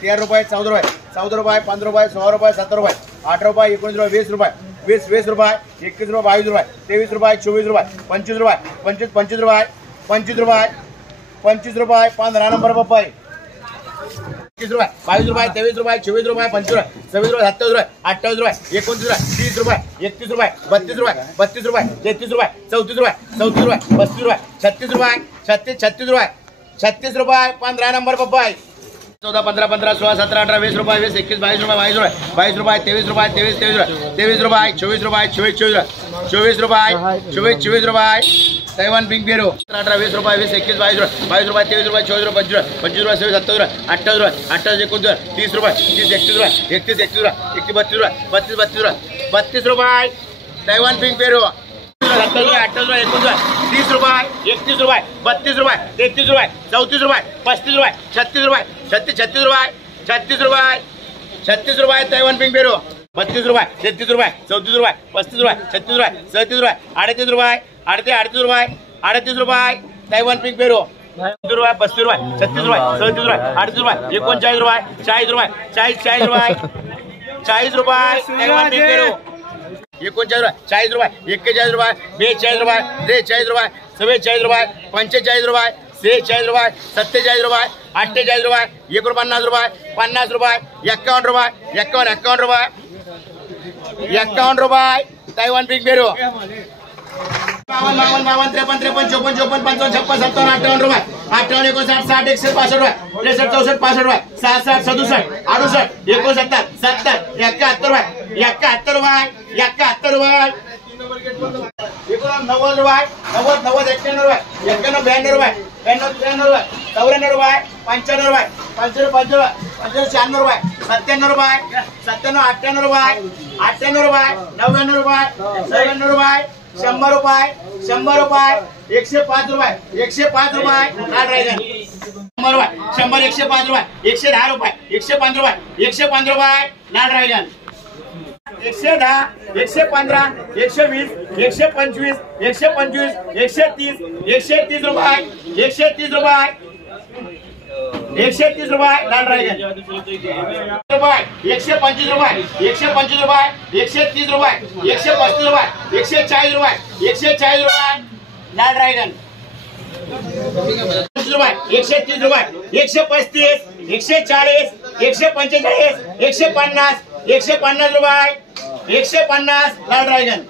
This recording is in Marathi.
13 रुपये 14 रुपये 15 रुपये 16 रुपये 17 रुपये 18 रुपये 19 रुपये 20 रुपये 20 रुपये 21 रुपये 22 रुपये 23 रुपये 24 रुपये 25 रुपये 25 रुपये 25 रुपये 15 नंबर पप्पा 21 रुपये 22 रुपये 23 रुपये 24 रुपये 25 रुपये 26 रुपये 27 रुपये 28 रुपये 29 रुपये 30 रुपये 31 रुपये 32 रुपये 32 रुपये 33 रुपये 34 रुपये 34 रुपये 35 रुपये 36 रुपये 36 रुपये 36 रुपये 15 नंबर पप्पा 14 15 15 16 17 18 20 रुपये 20 21 22 रुपये 22 रुपये 23 रुपये 23 रुपये 24 रुपये 24 रुपये 24 रुपये तैवान पिंक पेरू 18 20 रुपये 20 21 22 रुपये 23 रुपये 24 रुपये 25 रुपये 27 रुपये 28 रुपये 29 रुपये 30 रुपये 30 31 रुपये 31 रुपये 32 रुपये तैवान पिंक पेरू 27 रुपये 28 रुपये 29 रुपये 30 रुपये 31 रुपये 32 रुपये 33 रुपये 34 रुपये 35 रुपये 36 रुपये 36 रुपये 36 रुपये तैवान पिंक पेरू 32 रुपये 33 रुपये 34 रुपये 35 रुपये 36 रुपये 37 रुपये 38 रुपये 38 रुपये तैवान पिंक पेरू 35 रुपये 36 रुपये 37 रुपये 38 रुपये 39 रुपये 40 रुपये 40 रुपये तैवान पिंक पेरू 39 रुपये 40 रुपये 41 रुपये 42 रुपये 43 रुपये 44 रुपये 45 रुपये 46 रुपये 47 रुपये 48 रुपये 49 रुपये 50 रुपये 51 रुपये 51 रुपये 51 रुपये तैवान पिंक पेरू 52 53 54 55 56 57 58 रुपये 58 59 60 61 रुपये 63 64 रुपये 67 67 68 69 70 71 रुपये 71 रुपये 90 रुपये 90 रुपये 91 रुपये 92 रुपये 94 रुपये 95 रुपये 94 रुपये 95 रुपये 95 रुपये 95 रुपये 97 रुपये 97 98 रुपये 98 रुपये 99 रुपये 99 रुपये 100 रुपये 100 रुपये 105 रुपये 105 रुपये लाल ड्रैगन 100 रुपये 100 105 रुपये 110 रुपये 105 रुपये 105 रुपये लाल ड्रैगन 110 115 120 125 125 130 130 रुपये 130 रुपये 130 रुपये लाल ड्रैगन रुपये 125 रुपये 125 रुपये 130 रुपये 135 रुपये 140 रुपये 140 रुपये लाल ड्रैगन रुपये 130 रुपये 135 140 145 150 150 रुपये 150 लाल ड्रैगन